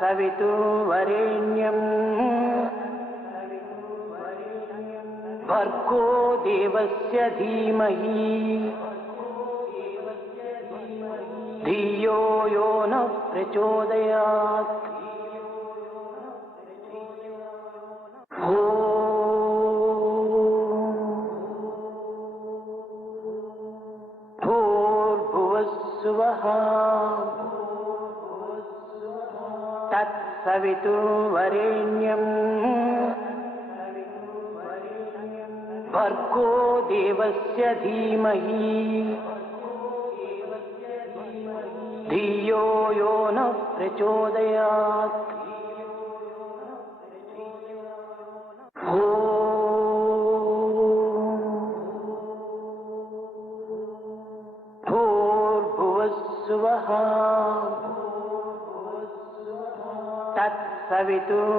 तत्सवितुर्वरेण्यम् भर्गो देवस्य धीमहि धियो यो नः प्रचोदयात्। भूर्भुवस्सुवः तत्सवितुर्वरेण्यम् भर्गो देवस्य धीमहि धियो यो नः प्रचोदयात्। भूर्भुवस्सुवः तत्सवितुर्वरेण्यम्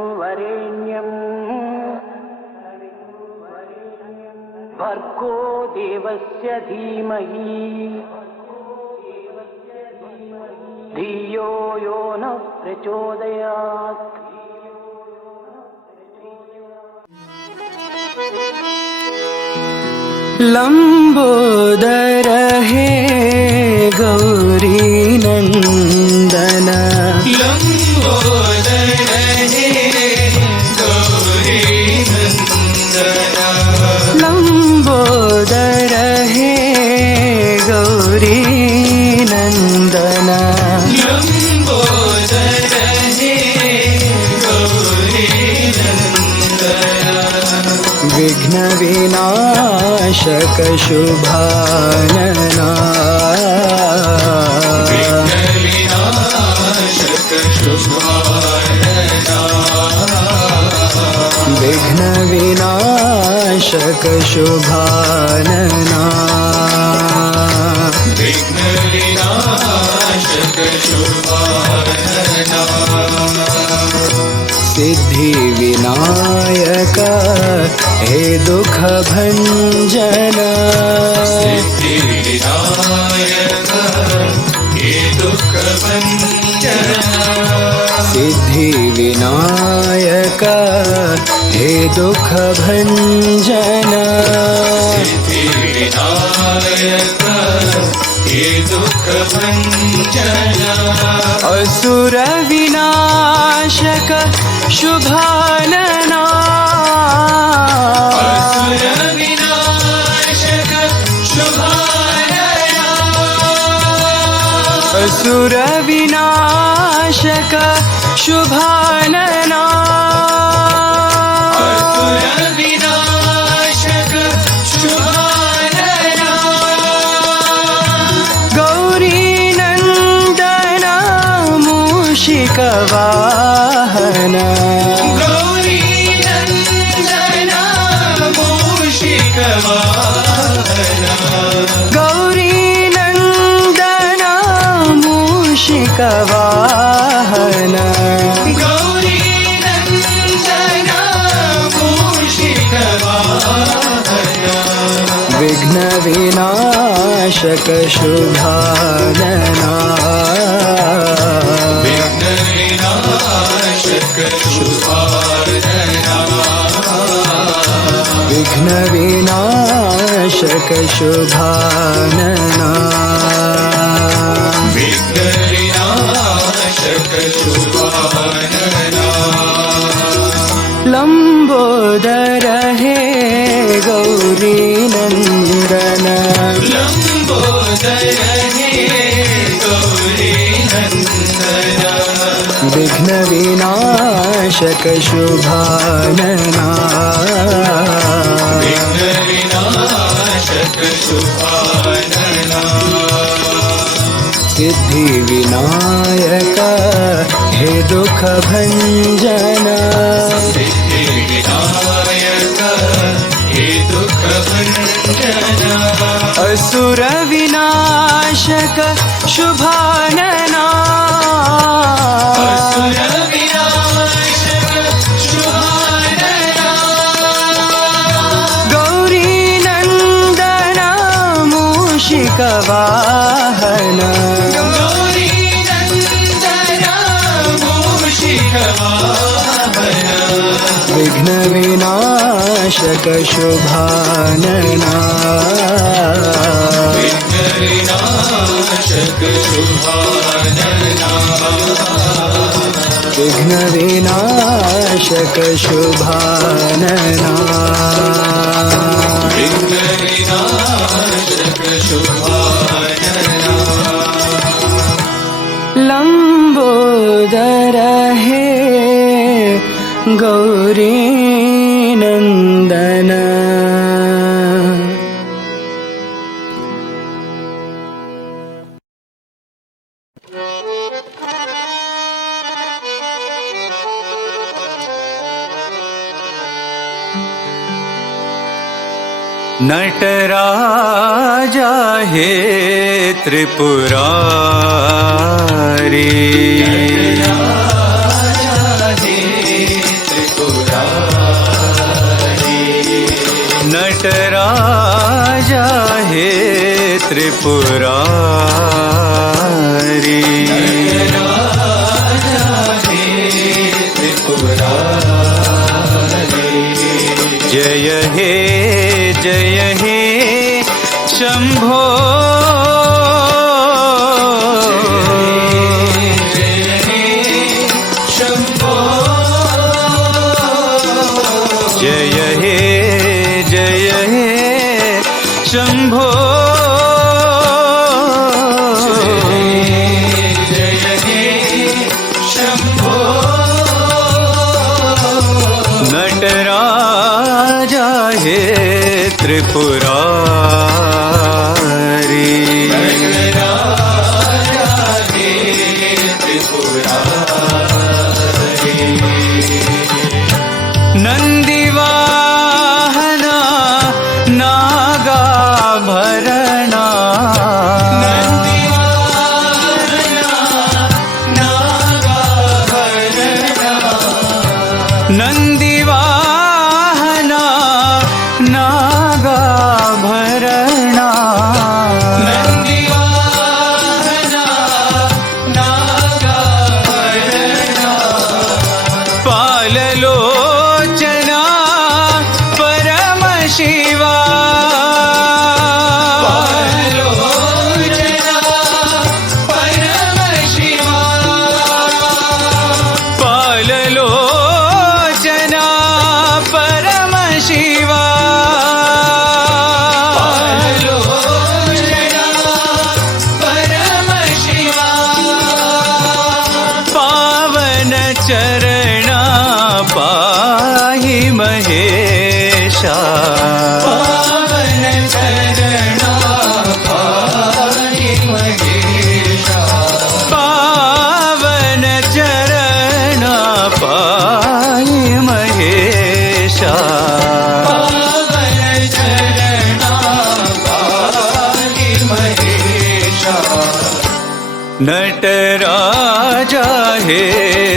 भर्गो देवस्य धीमहि धियो यो नः प्रचोदयात्। लंबोदर हे गौरी नंदन लंबोदर हे गौरी नंदन लंबोदर हे गौरी नंदन लंबोदर हे गौरी नंदन विघ्न विनाशक शुभानना विघ्न विनाशक शुभानना विघ्न विनाशक शुभानना विघ्न विनाशक शुभानना सिद्धि विनायक हे दुख भंजन सिद्धि विनायक हे दुख भंजन सिद्धि विनायक हे दुख भंजन सिद्धि विनायक हे दुख भंजन असुर विनाशक शुभानना असुर विनाशक शुभानना असुर विनाशक शुभानना असुर विनाशक शुभानना गौरी नंदन मूषिक वाहन गौरी नंदन मूषिक वाहन गौरी नंदन मूषिक वाहन गौरी नंदन मूषिक वाहन विघ्न विनाशक शुभानना विघ्न विनाशक शुभानना विघ्न विनाशक शुभानना विघ्न विनाशक शुभानना लंबोदर हे गौरी नंदन लंबोदर हे गौरी नंदन विघ्न विनाशक शुभानना विघ्न विनाशक शुभानना सिद्धि विनायक हे दुख भंजन सिद्धि विनायक हे दुख भंजन असुर विनाशक शुभानना असुर विनाशक शुभानना गौरी नंदन मूषिक वाहन गौरी नंदन मूषिक विघ्न विनाशक शुभानना विघ्न विनाशक शुभानना लंबोदर हे गौरी नंदन नटराजा हे त्रिपुरारी नटराजा हे त्रिपुरारी जय हे शंभो जय हे शंभो नटराजा हे त्रिपुरारी नंदीवाहना नागाभरणा नंदीवाहना नागाभरणा पाललोचना परम शिवा पाललोचना परम शिवा पावन चरणा पाहि महेशा पावन चरणा पाहि महेशा पावन चरणा पाहि महेशा पावन चरणा पाहि महेशा नटराजा हे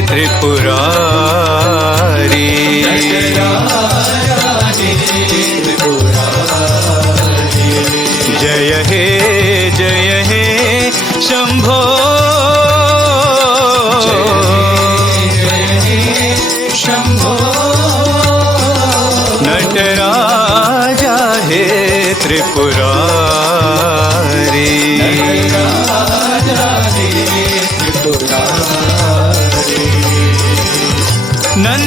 त्रिपुरारी जय हे शंभो नटराजा हे त्रिपुरारी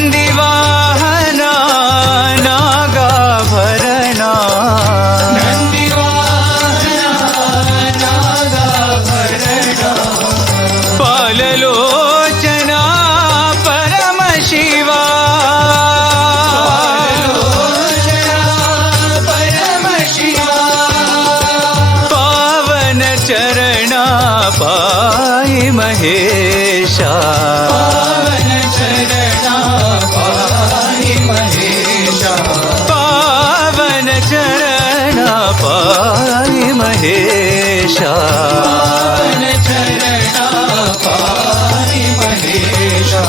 नंदीवाहना नागाभरणा पाललोचना परम शिवा पावन चरणा पाहि महेशा पावन चरणा पाहि महेशा पावन चरणा पाहि महेशा पावन चरणा पाहि महेशा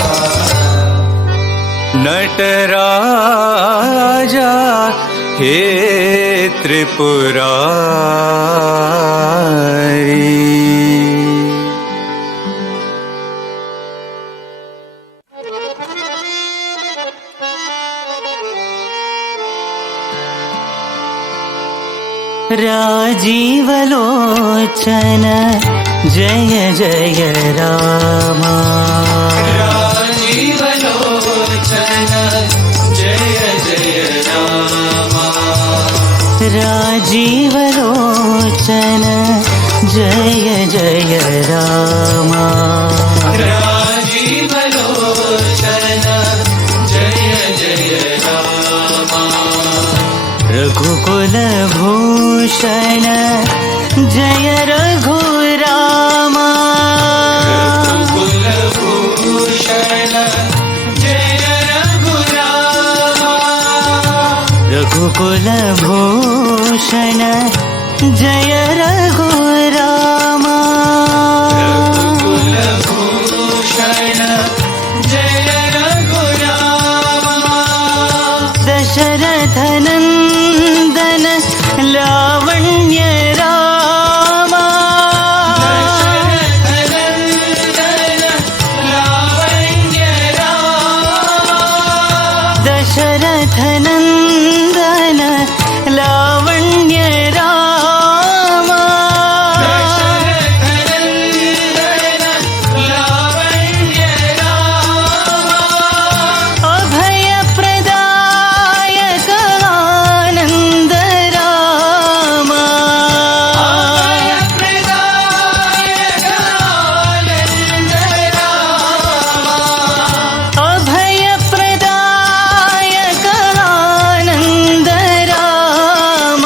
नटराजा हे त्रिपुरारी राजीवलोचन जय जय राम राजीवलोचन जय जय राम राजीवलोचन जय जय राम राजीवलोचन जय जय राम रघुकुलभूषण जय रघुराम रघुकुलभूषण जय रघुराम रघुकुलभूषण जय रघुराम रघुकुलभूषण जय रघुराम दशरथनन्दन लावण्य राम दशरथनन्दन लावण्य राम दशरथनन्दन लावण्य राम दशरथनन्दन लावण्य राम अभयप्रदायक आनन्द राम अभयप्रदायक आनन्द राम अभयप्रदायक आनन्द राम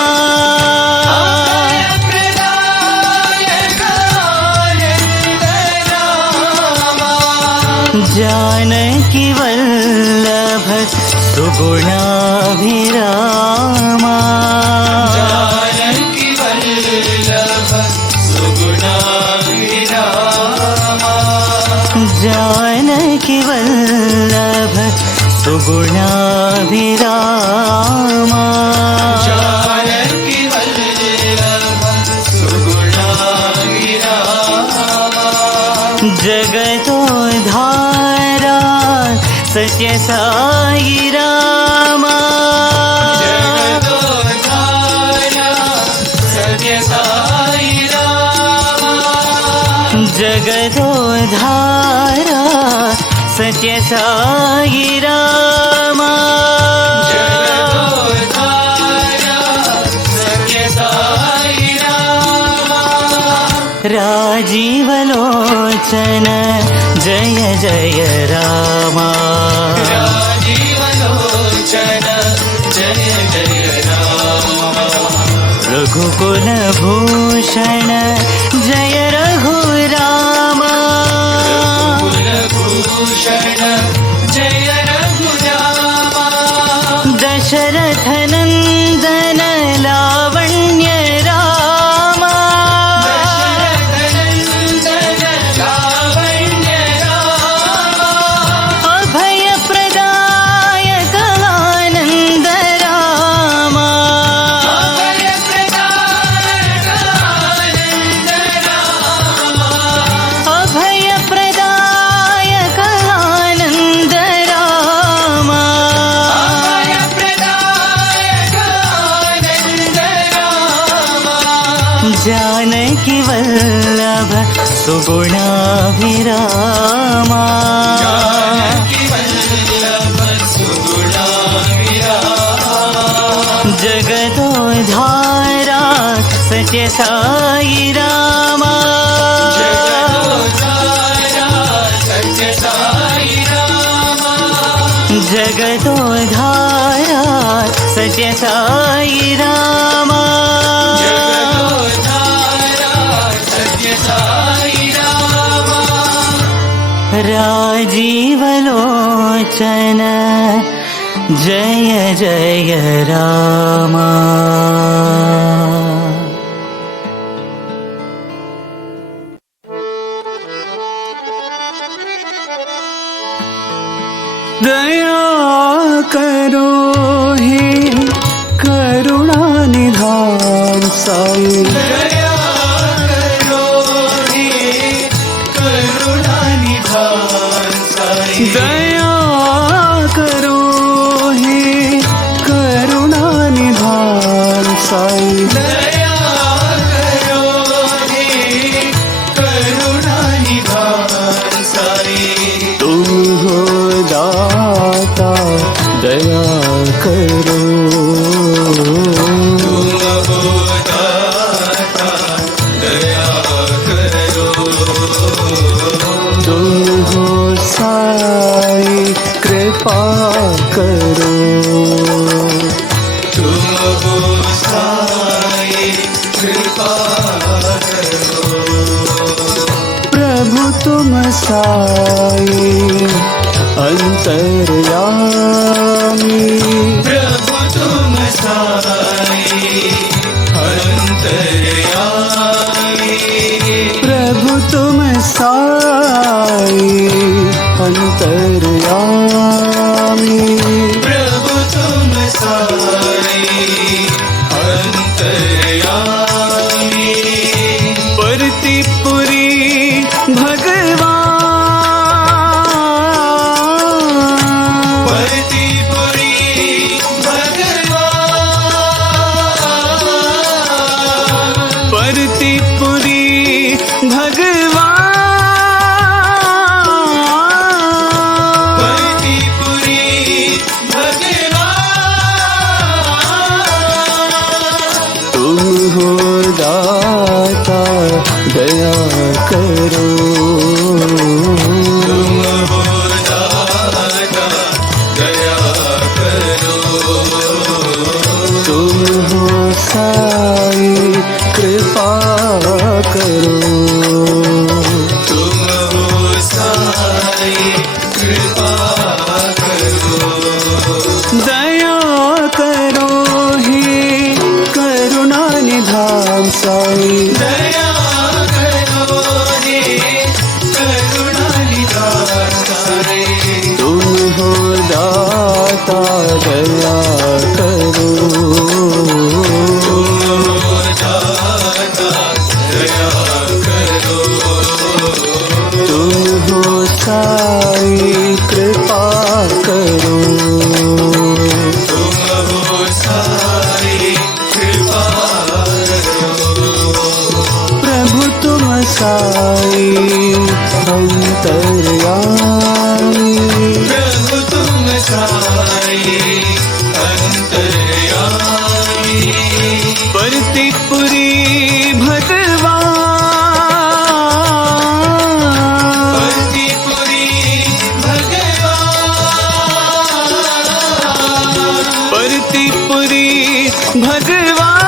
अभयप्रदायक आनन्द राम जानकी वल्लभ सुगुणाभिराम जानकी वल्लभ सुगुणाभिराम जानकी वल्लभ सुगुणाभिराम जानकी वल्लभ सुगुणाभिराम जगतोद्धारा सत्य साई राम जगदोद्धारा सत्य साई राम जगतोद्धारा सत्य साई राम जगदोद्धारा सत्य साई राम राजीवलोचन जय जय राम राजीवलोचन जय जय राम रघुकुलभूषण जय रघुराम रघुकुलभूषण जय रघुराम दशरथनन्दन लावण्य राम दशरथनन्दन लावण्य राम अभयप्रदायक आनन्द राम अभयप्रदायक आनन्द राम अभयप्रदायक आनन्द राम अभयप्रदायक आनन्द राम जानकी वल्लभ सुगुणाभिराम जानकी वल्लभ सुगुणाभिराम जगतोद्धारा सत्य साई राम जगदोद्धारा सत्य साई राम जगतोद्धारा सत्य साई राम जगदोद्धारा सत्य साई राम राजीवलोचन जय जय राम दया करो हे करुणा निधान साई दया करो हे करुणा निधान साई दया करो हे करुणा निधान साई दया दया करो। तुम हो साई कृपा करो। तुम हो साई कृपा करो। प्रभु तुम साई अंतर्यामी। प्रभु तुम साई अंतर्यामी। प्रभु तुम साई अंतर्यामी। प्रभु तुम साई अंतर्यामी। परतिपुरी भगवान। परतिपुरी भगवान। परतिपुरी भगवान। परतिपुरी भगवान। तुम हो दाता दया करो। तुम हो दाता दया करो। तुम हो साई कृपा करो। तुम हो साई कृपा करो। दया करो हे करुणा निधान साई। दया करो रे करुणा निधान साई। तुम हो दाता दया करो। तुम हो दाता दया करो। तुम हो साई कृपा करो। तुम हो साई कृपा करो। प्रभु तुम साई अंतर्यामी। प्रभु तुम साई अंतर्यामी। परतिपुरी भगवान। परतिपुरी भगवान। परतिपुरी भगवान।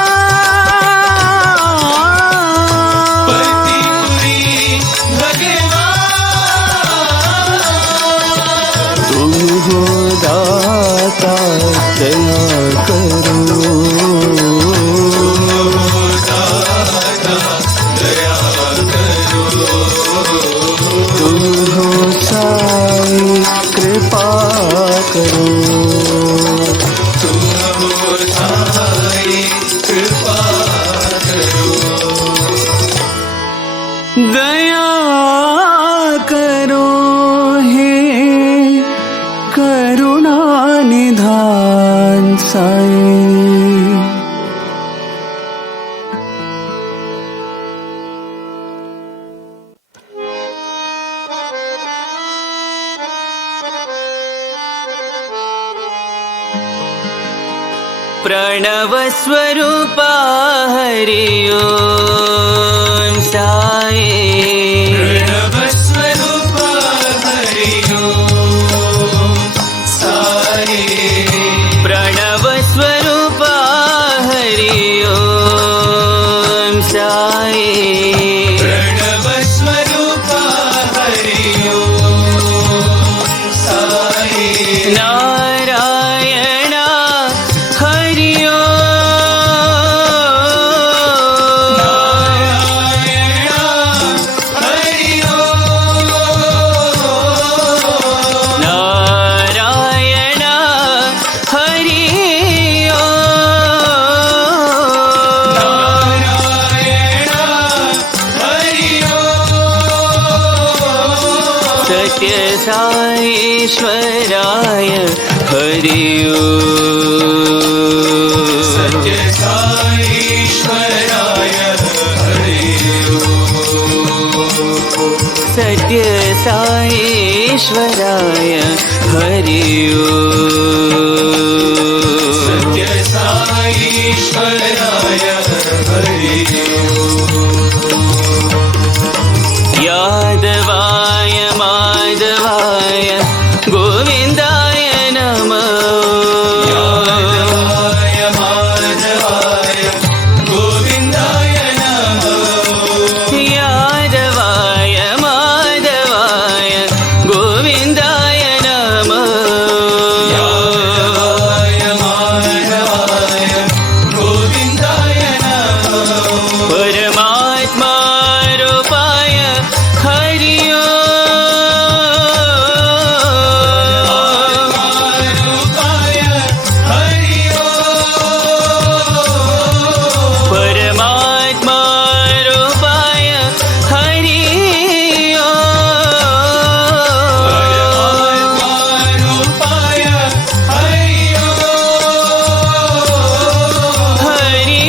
परतिपुरी भगवान। तुम हो दाता दया करो। दाता दया करो। तुम हो साई कृपा करो। तुम हो साई कृपा करो। दया करो हे करुणा निधान साई। प्रणव स्वरूपा हरि ओम साई। प्रणव स्वरूपा हरि ओम साई। प्रणव स्वरूपा हरि ओम साई। प्रणव स्वरूपा हरि ओम साई। नारायण हरि ओम। नारायण हरि ओम। नारायण हरि ओम। नारायण हरि ओम। सत्य साईश्वराय हरि ओम। सत्य साईश्वराय हरि ओम। सत्य साईश्वराय हरि ओम। यादवाय गोविन्दाय नमः यादवाय माधवाय गोविन्दाय नमः यादवाय माधवाय गोविन्दाय नमः यादवाय माधवाय गोविन्दाय नमः परमात्मा रूपाय हरि रूपाय हरि परमात्मा रूपाय हरि रूपाय हरि हरि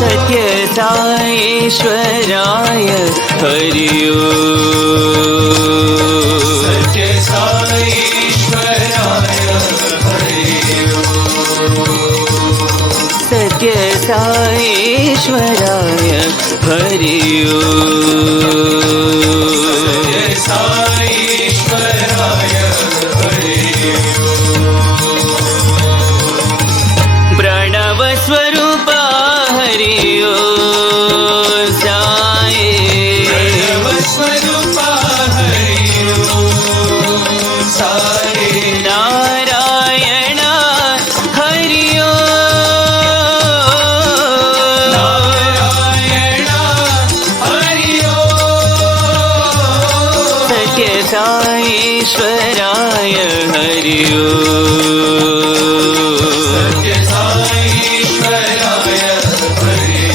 सत्य साईश्वराय हरि सत्य साईश्वराय हरि सत्य साईश्वराय हरि सत्य साईश्वराय हरि प्रणव स्वरूपा हरि साई स्वरूपा हरि साई नारायण हरि नारायण हरि सत्य साईश्वराय हरि सत्य साईश्वराय हरि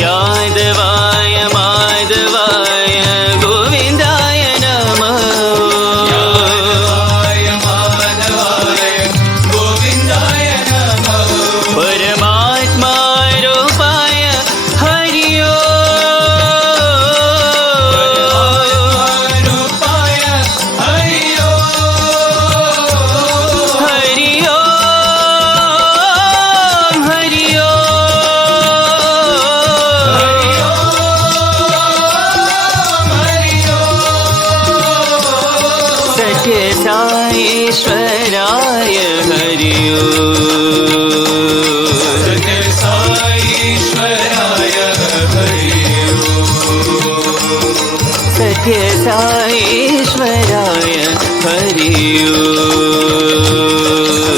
यादवाय माधवाय गोविन्दाय नमः यादवाय माधवाय गोविन्दाय नमः परमात्मा रूपाय हरि रूपाय हरि हरि हरि सत्य साईश्वराय हरि सत्य साईश्वराय हरि सत्य साईश्वराय हरि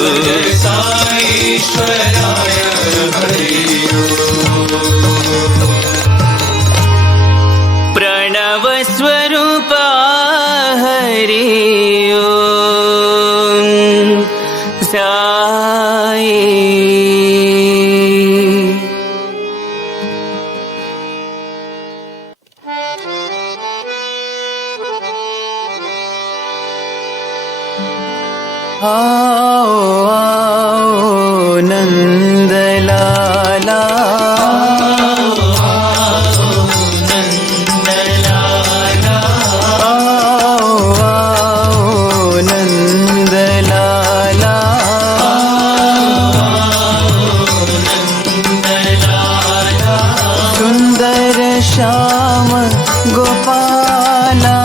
सत्य साईश्वराय हरि प्रणव स्वरूपा हरि साई आओ आओ नंदलाला आओ आओ नंदलाला सुंदर श्याम गोपाला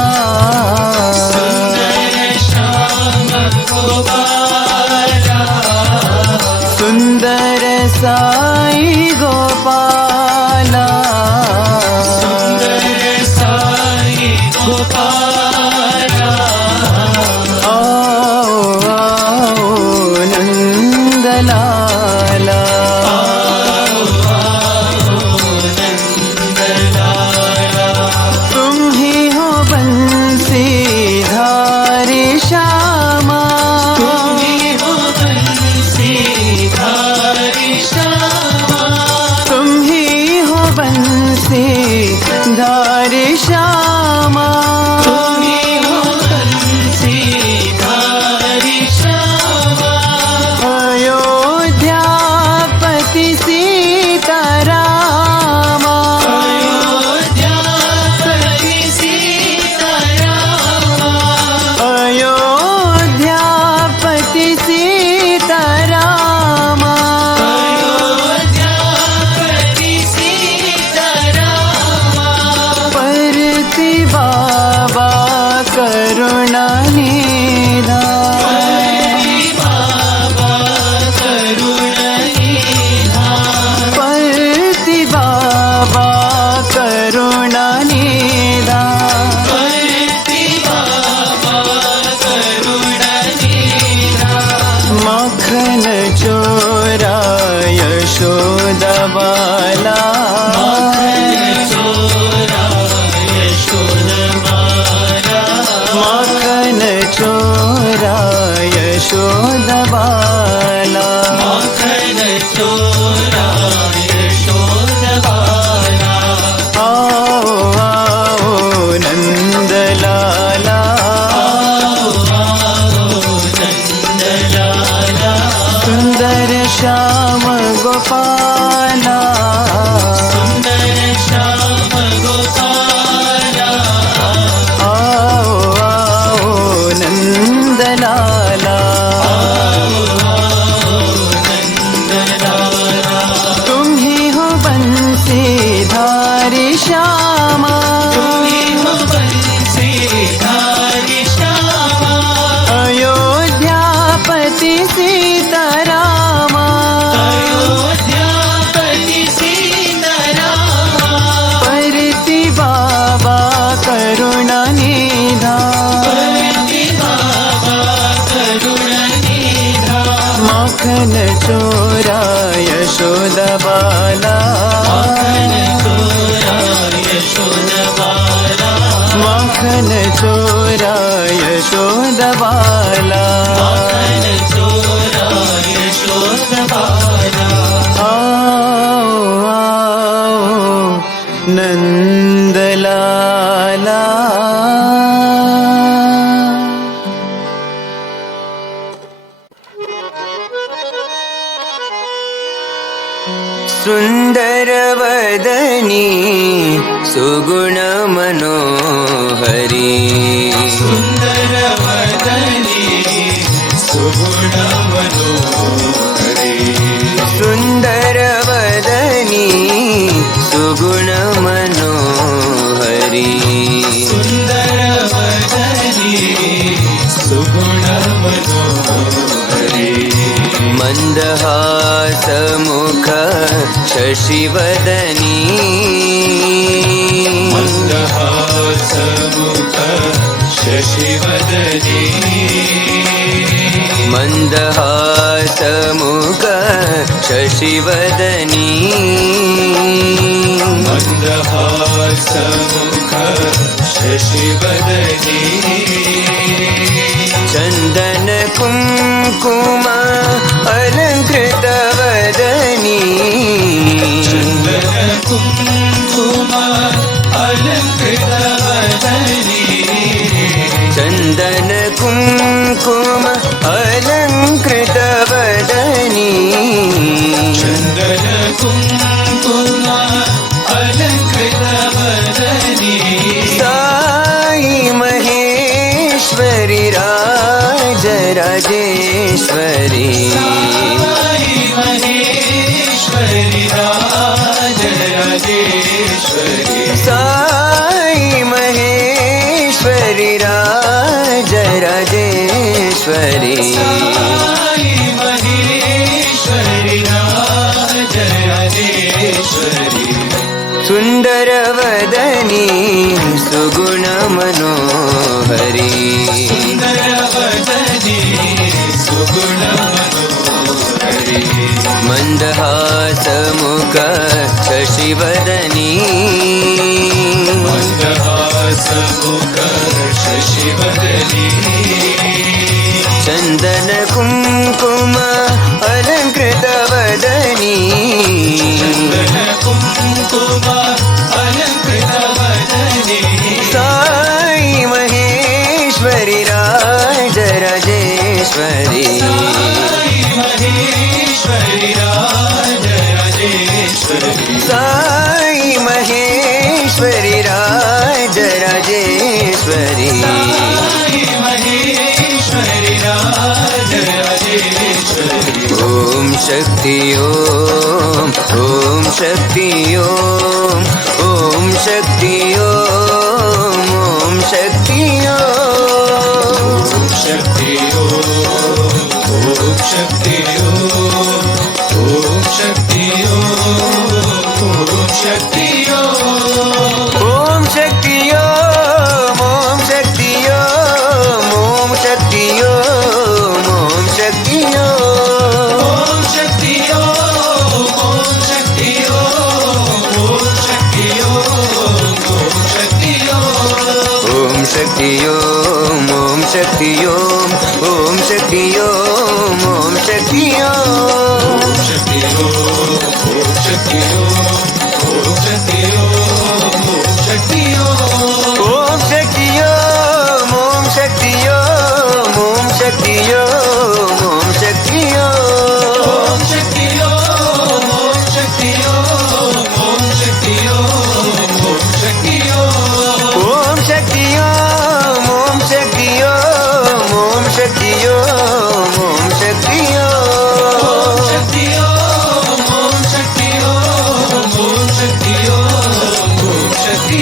सुंदर साई गोपाला आओ आओ नंदलाला तुम ही हो बंसीधारी श्यामा तुम ही हो बंसीधारी श्यामा माखन चोरा यशोदा बाला, माखन चोरा यशोदा बाला, आओ आओ नंद लाला, सुंदर श्याम गोपाला, आओ आओ नंद लाला, तुम ही हो बंसीधारी श्यामा, अयोध्यापति सीतारामा, परति बाबा करुणा निधान, माखन चोरा यशोदा बाला, माखन चोरा यशोदा बाला, आओ आओ नंद लाला। सुंदर वदनी सुगुण मनोहरी, सुंदर वदनी सुगुण मनोहरी, सुंदर वदनी सुगुण मनोहरी, सुंदर वदनी सुगुण मनोहरी, मंदहास मुख शशिवदनी, मंदहास मुख शशिवदनी, मंदहास मुख शशिवदनी, मंदहास मुख शशिवदनी, चंदन कुंकुम अलंकृत वदनी, चंदन कुंकुम अलंकृत वदनी, चंदन कुंकुम अलंकृत वदनी, चंदन कुंकुम अलंकृत वदनी, साई महेश्वरी राज राजेश्वरी, साई महेश्वरी राज राजेश्वरी, साई महेश्वरी राज राजेश्वरी, साई महेश्वरी राज राजेश्वरी, सुंदर वदनी सुगुण मनोहरी, सुंदर वदनी सुगुण मनोहरी, मंदहास मुख शशिवदनी, मंदहास मुख शशिवदनी, चंदन कुंकुम अलंकृत वदनी, चंदन कुंकुम अलंकृत वदनी, साई महेश्वरी राज राजेश्वरी, साई महेश्वरी राज राजेश्वरी, साई महेश्वरी राज राजेश्वरी, साई महेश्वरी राज राजेश्वरी, ओम शक्ति ओम शक्ति ओम शक्ति ओम शक्ति ओम शक्ति ओम शक्ति ओम शक्ति ओम शक्ति ओम शक्ति ओम शक्ति ओम शक्ति ओम शक्ति ओम शक्ति ओम शक्ति ओम शक्ति ओम शक्ति ओम शक्ति शक्ति शक्ति शक्ति ओम शक्ति ओम शक्ति ओम शक्ति ओम शक्ति ओम शक्ति ओम शक्ति ओम शक्ति ओम शक्ति ओम शक्ति ओम शक्ति ओम शक्ति ओम शक्ति ओम शक्ति ओम शक्ति ओम शक्ति ओम शक्ति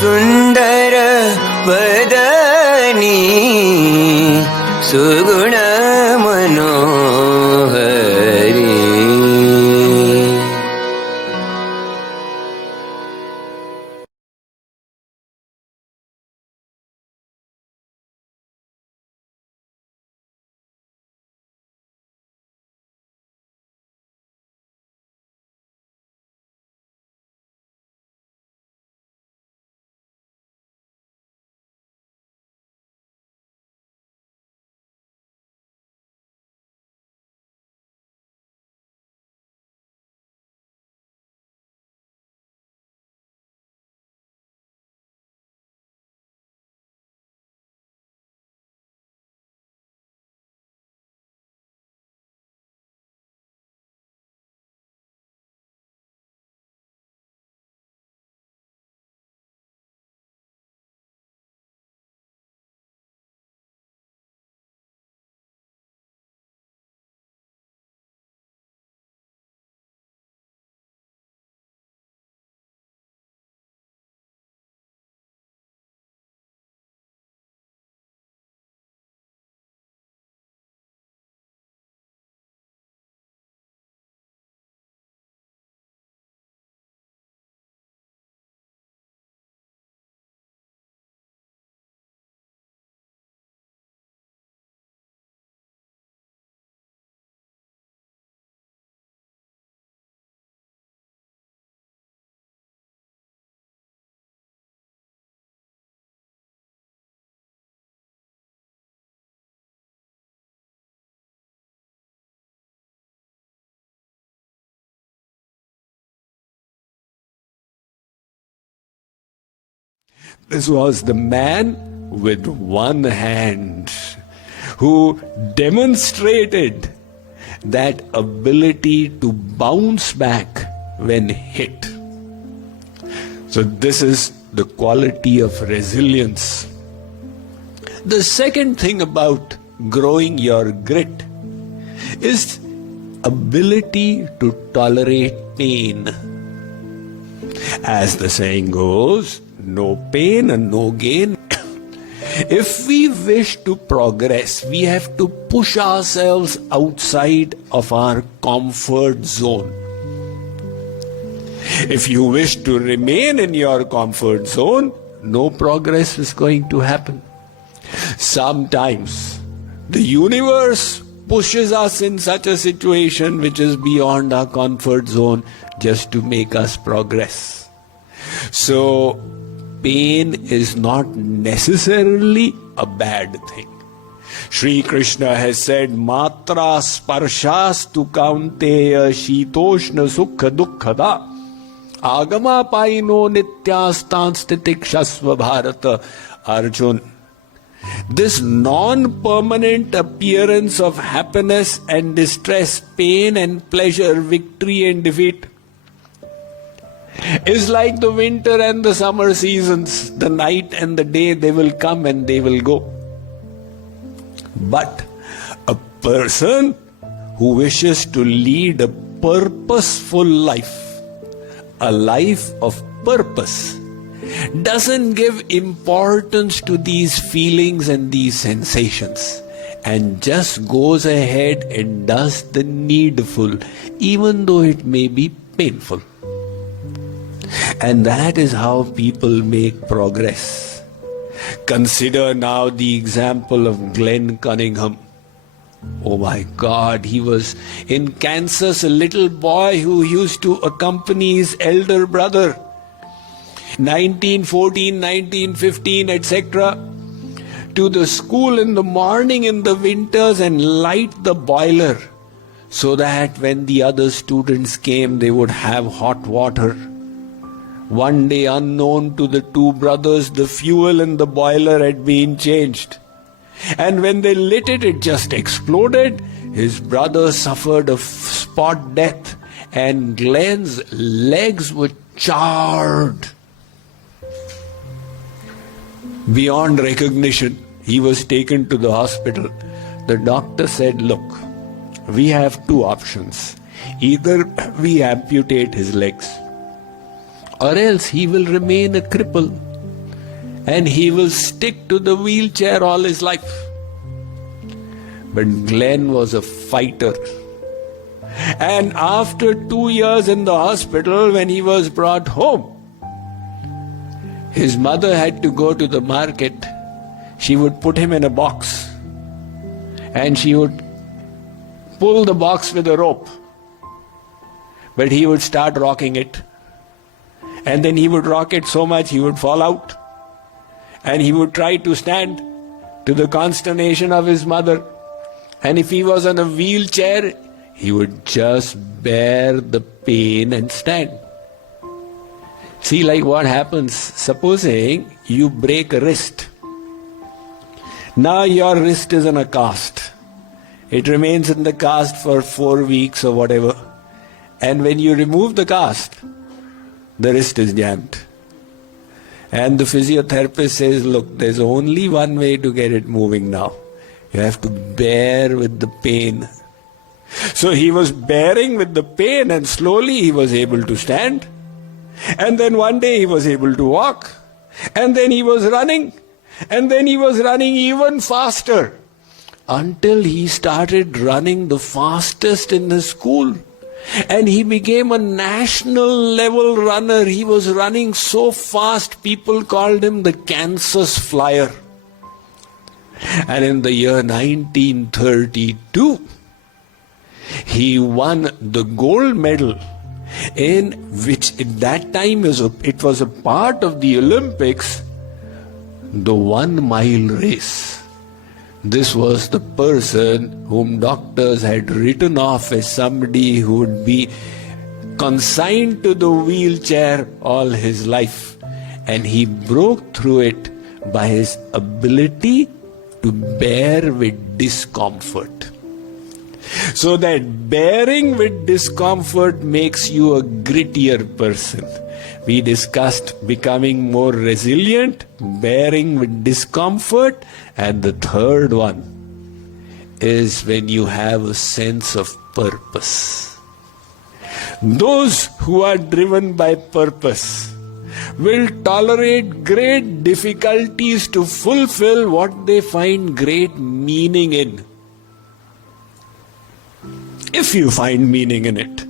सुंदर वदनी सुगुण मनोहरी This was the man with one hand who demonstrated that ability to bounce back when hit. So this is the quality of resilience. The second thing about growing your grit is ability to tolerate pain. As the saying goes, no pain and no gain. If we wish to progress, we have to push ourselves outside of our comfort zone. If you wish to remain in your comfort zone, no progress is going to happen. Sometimes the universe pushes us in such a situation which is beyond our comfort zone just to make us progress. So, pain is not necessarily a bad thing. Shri Krishna has said, Matra sparshastu kaunteya shitoshna sukha dukkhada agama paino nityastanstitikshasva bharata. Arjun, this non-permanent appearance of happiness and distress, pain and pleasure, victory and defeat is like the winter and the summer seasons. The night and the day, they will come and they will go. But a person who wishes to lead a purposeful life, a life of purpose, doesn't give importance to these feelings and these sensations and just goes ahead and does the needful, even though it may be painful. And that is how people make progress. Consider now the example of Glenn Cunningham. Oh my God, he was in Kansas, a little boy who used to accompany his elder brother. 1914, 1915, etc., to the school in the morning in the winters and light the boiler so that when the other students came, they would have hot water. One day, unknown to the two brothers, the fuel in the boiler had been changed. And when they lit it, it just exploded. His brother suffered a spot death, and Glenn's legs were charred beyond recognition. He was taken to the hospital. The doctor said, look, we have two options. Either we amputate his legs, or else he will remain a cripple and he will stick to the wheelchair all his life. But Glenn was a fighter. And after 2 years in the hospital, when he was brought home, his mother had to go to the market. She would put him in a box and she would pull the box with a rope. But he would start rocking it. And then he would rock it so much he would fall out. And he would try to stand, to the consternation of his mother. And if he was on a wheelchair, he would just bear the pain and stand. See, like what happens, supposing you break a wrist. Now your wrist is in a cast. It remains in the cast for 4 weeks or whatever. And when you remove the cast, the wrist is jammed. And the physiotherapist says, look, there's only one way to get it moving now. You have to bear with the pain. So he was bearing with the pain and slowly he was able to stand. And then one day he was able to walk. And then he was running. And then he was running even faster. Until he started running the fastest in the school. And he became a national level runner. He was running so fast, people called him the Kansas Flyer. And in the year 1932, he won the gold medal, in which at that time it was a part of the Olympics, the 1 mile race. This was the person whom doctors had written off as somebody who would be consigned to the wheelchair all his life. And he broke through it by his ability to bear with discomfort. So that bearing with discomfort makes you a grittier person. We discussed becoming more resilient, bearing with discomfort, and the third one is when you have a sense of purpose. Those who are driven by purpose will tolerate great difficulties to fulfill what they find great meaning in. If you find meaning in it.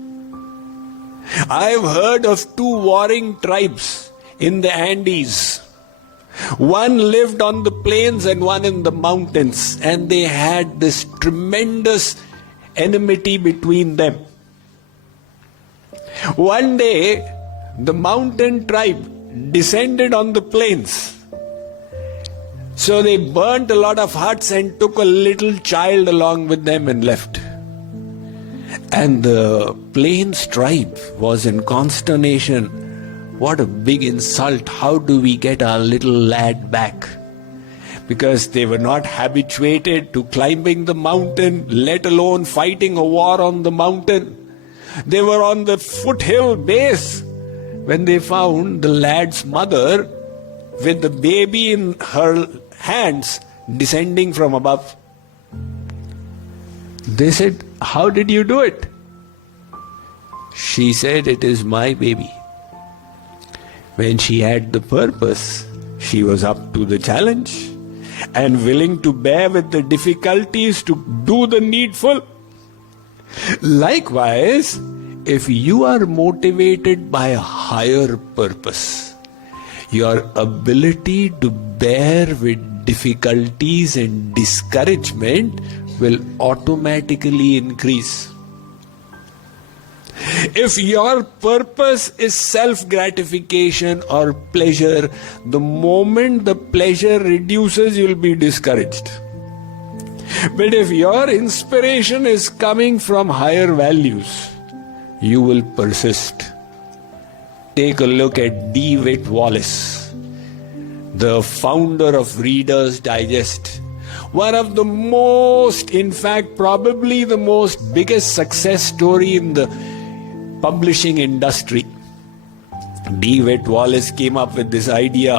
I've heard of 2 warring tribes in the Andes. One lived on the plains and one in the mountains, and they had this tremendous enmity between them. One day, the mountain tribe descended on the plains. So they burnt a lot of huts and took a little child along with them and left. And the plains tribe was in consternation. What a big insult. How do we get our little lad back? Because they were not habituated to climbing the mountain, let alone fighting a war on the mountain. They were on the foothill base when they found the lad's mother with the baby in her hands descending from above. They said, how did you do it? She said, it is my baby. When she had the purpose, she was up to the challenge and willing to bear with the difficulties to do the needful. Likewise, if you are motivated by a higher purpose, your ability to bear with difficulties and discouragement will automatically increase. If your purpose is self-gratification or pleasure, the moment the pleasure reduces, you'll be discouraged. But if your inspiration is coming from higher values, you will persist. Take a look at DeWitt Wallace, the founder of Reader's Digest. One of the most, in fact, probably the most biggest success story in the publishing industry. DeWitt Wallace came up with this idea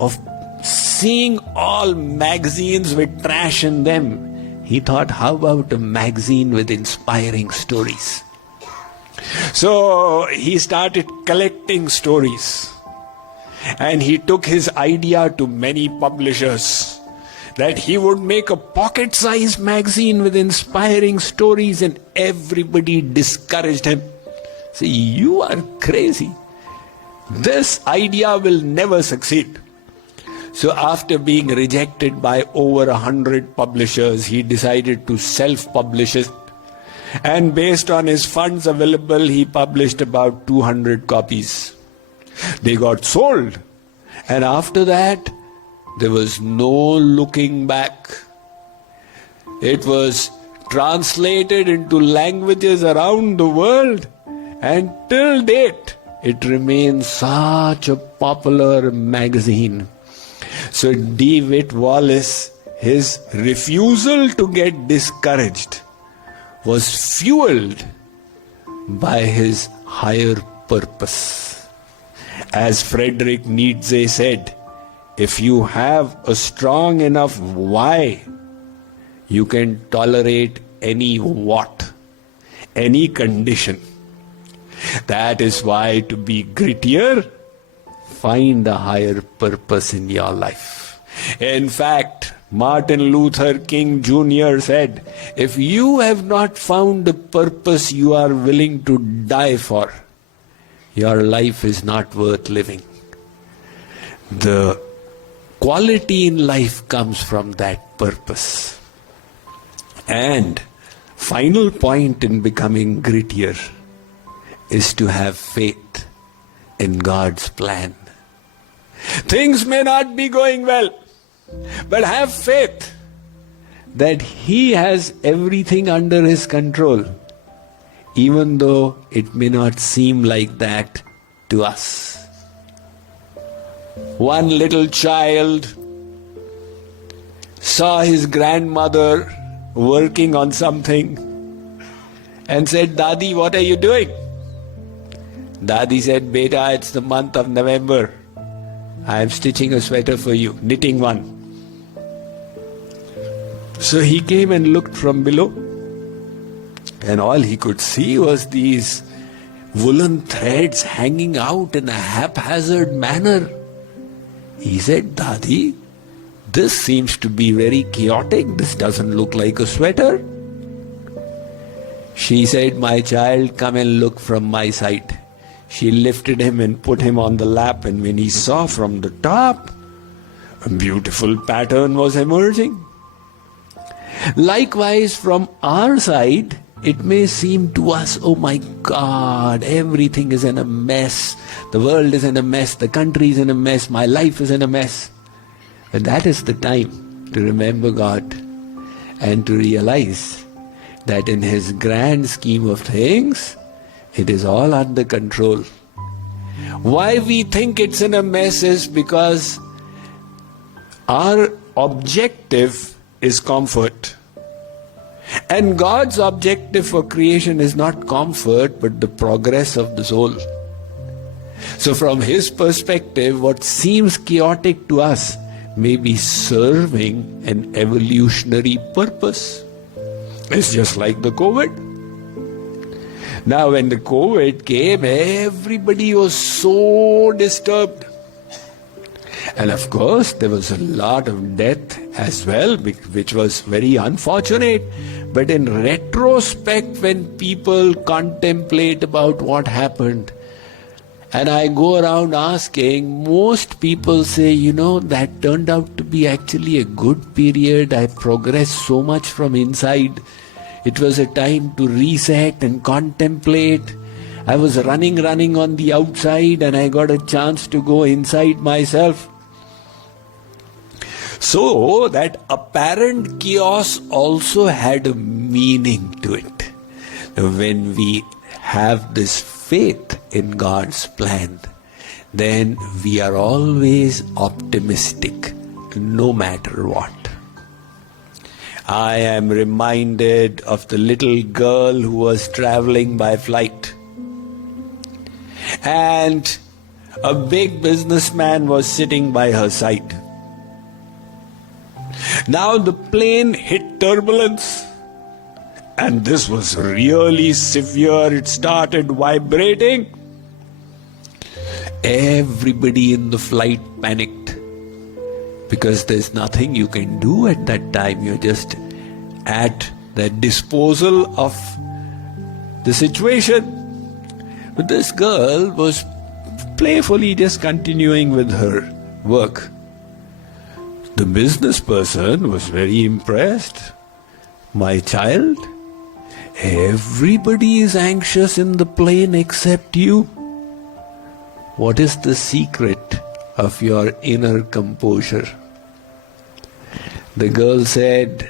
of seeing all magazines with trash in them. He thought, how about a magazine with inspiring stories? So he started collecting stories, and he took his idea to many publishers that he would make a pocket-sized magazine with inspiring stories, and everybody discouraged him. Say, you are crazy. This idea will never succeed. So after being rejected by over 100 publishers, he decided to self-publish it. And based on his funds available, he published about 200 copies. They got sold. And after that, there was no looking back. It was translated into languages around the world. And till date, it remains such a popular magazine. So DeWitt Wallace, his refusal to get discouraged was fueled by his higher purpose. As Friedrich Nietzsche said, if you have a strong enough why, you can tolerate any what, any condition. That is why, to be grittier, find a higher purpose in your life. In fact, Martin Luther King Jr. said, if you have not found the purpose you are willing to die for, your life is not worth living. The quality in life comes from that purpose. And final point in becoming grittier is to have faith in God's plan. Things may not be going well, but have faith that He has everything under His control, even though it may not seem like that to us. One little child saw his grandmother working on something and said, Dadi, what are you doing? Dadi said, Beta, it's the month of November. I am stitching a sweater for you, knitting one. So he came and looked from below, and all he could see was these woolen threads hanging out in a haphazard manner. He said, Dadi, this seems to be very chaotic. This doesn't look like a sweater. She said, my child, come and look from my side. She lifted him and put him on the lap, and when he saw from the top, a beautiful pattern was emerging. Likewise, from our side, it may seem to us, oh my God, everything is in a mess. The world is in a mess. The country is in a mess. My life is in a mess. But that is the time to remember God and to realize that in His grand scheme of things, it is all under control. Why we think it's in a mess is because our objective is comfort. And God's objective for creation is not comfort, but the progress of the soul. So from His perspective, what seems chaotic to us may be serving an evolutionary purpose. It's just like the COVID. Now when the COVID came, everybody was so disturbed. And of course, there was a lot of death as well, which was very unfortunate. But in retrospect, when people contemplate about what happened, and I go around asking, most people say, that turned out to be actually a good period. I progressed so much from inside. It was a time to reset and contemplate. I was running on the outside, and I got a chance to go inside myself. So that apparent chaos also had a meaning to it. When we have this faith in God's plan, then we are always optimistic, no matter what. I am reminded of the little girl who was traveling by flight, and a big businessman was sitting by her side. Now the plane hit turbulence, and this was really severe. It started vibrating. Everybody in the flight panicked, because there's nothing you can do at that time. You're just at the disposal of the situation. But this girl was playfully just continuing with her work. The business person was very impressed. My child, everybody is anxious in the plane except you. What is the secret of your inner composure? The girl said,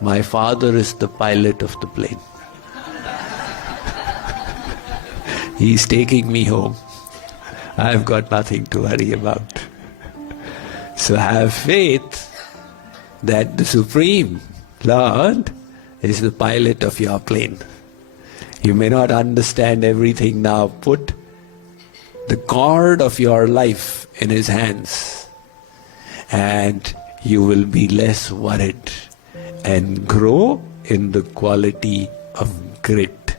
my father is the pilot of the plane. He's taking me home. I've got nothing to worry about. So have faith that the Supreme Lord is the pilot of your plane. You may not understand everything now. Put the cord of your life in His hands, and you will be less worried and grow in the quality of grit,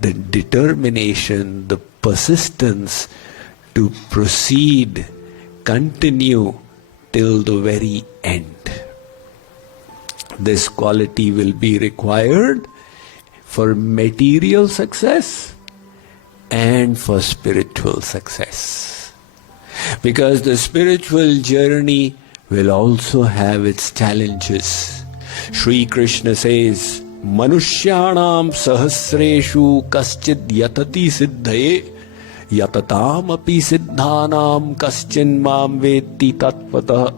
the determination, the persistence to proceed, continue till the very end. This quality will be required for material success and for spiritual success. Because the spiritual journey will also have its challenges. Sri Krishna says, Manushyanam sahasreshu kaschid yatati siddhaye yatatam api siddhanam kaschin mam vetti tatpatah.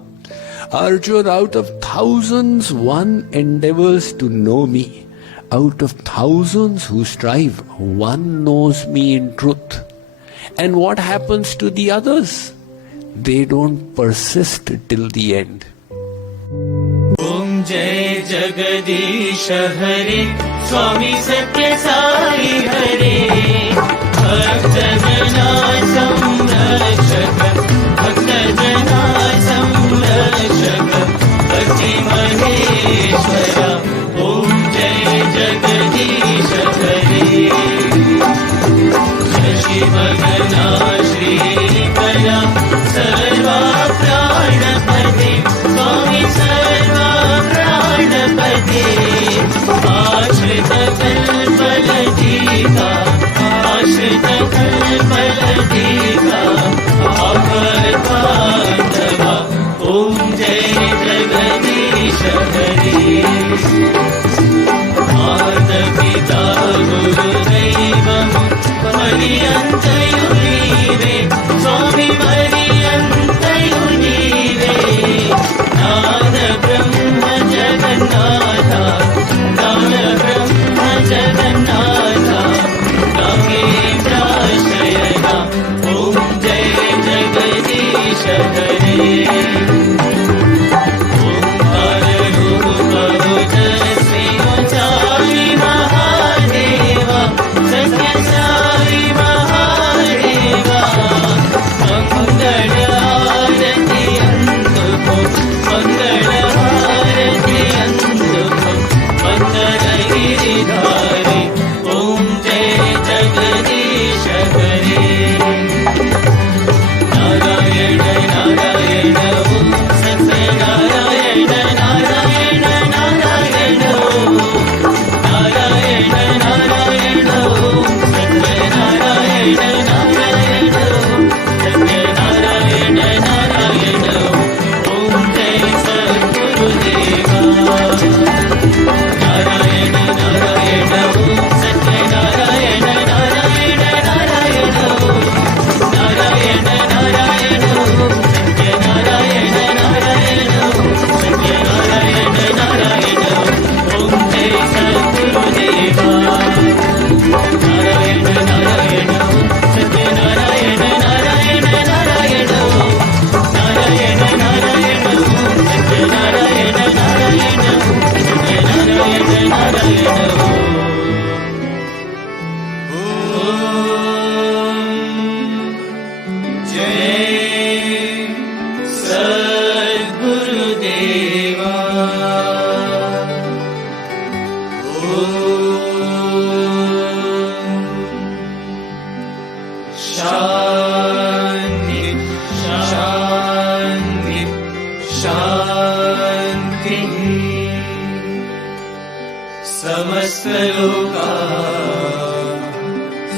Arjuna, out of thousands one endeavors to know me. Out of thousands who strive, one knows me in truth. And what happens to the others? They don't persist till the end. Om Jai Jagadish Hare, Swami Satya Sai Hare, Bhakta Jana Samrakshaka, Bhakta Jana Samrakshaka, Bhakti Maheshwara. Om Jai Jagadish Hare, Shashi Bhagana Shri Kala Sarva Pranapati, Swami Sarva Pranapati, Ashrita Kalpaladika, Ashrita Kalpaladika, Avartandava. Om Jai Jagadish Hare. Mata Pita Guru Devam Mariyantayu Neeve, Swami Mariyantayu Neeve, Nada Brahma Jagannatha, Nada Brahma Jagannatha, Nagendra Shayana. Om Jai Jagadish Hare. Narayana Narayana शान्ति शान्ति शान्तिः समस्तलोका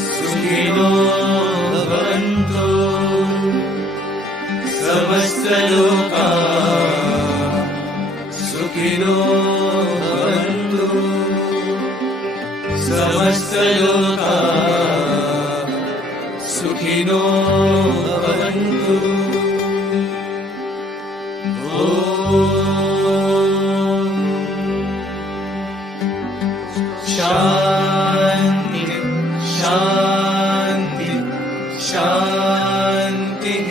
सुखिनो भवन्तु समस्तलोका सुखिनो भवन्तु समस्तलोका सुखिनो भवन्तु ॐ शान्ति शान्ति शान्तिः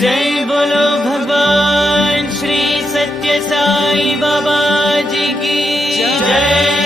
जय बोलो भगवान श्री सत्य साई बाबा जी की जय।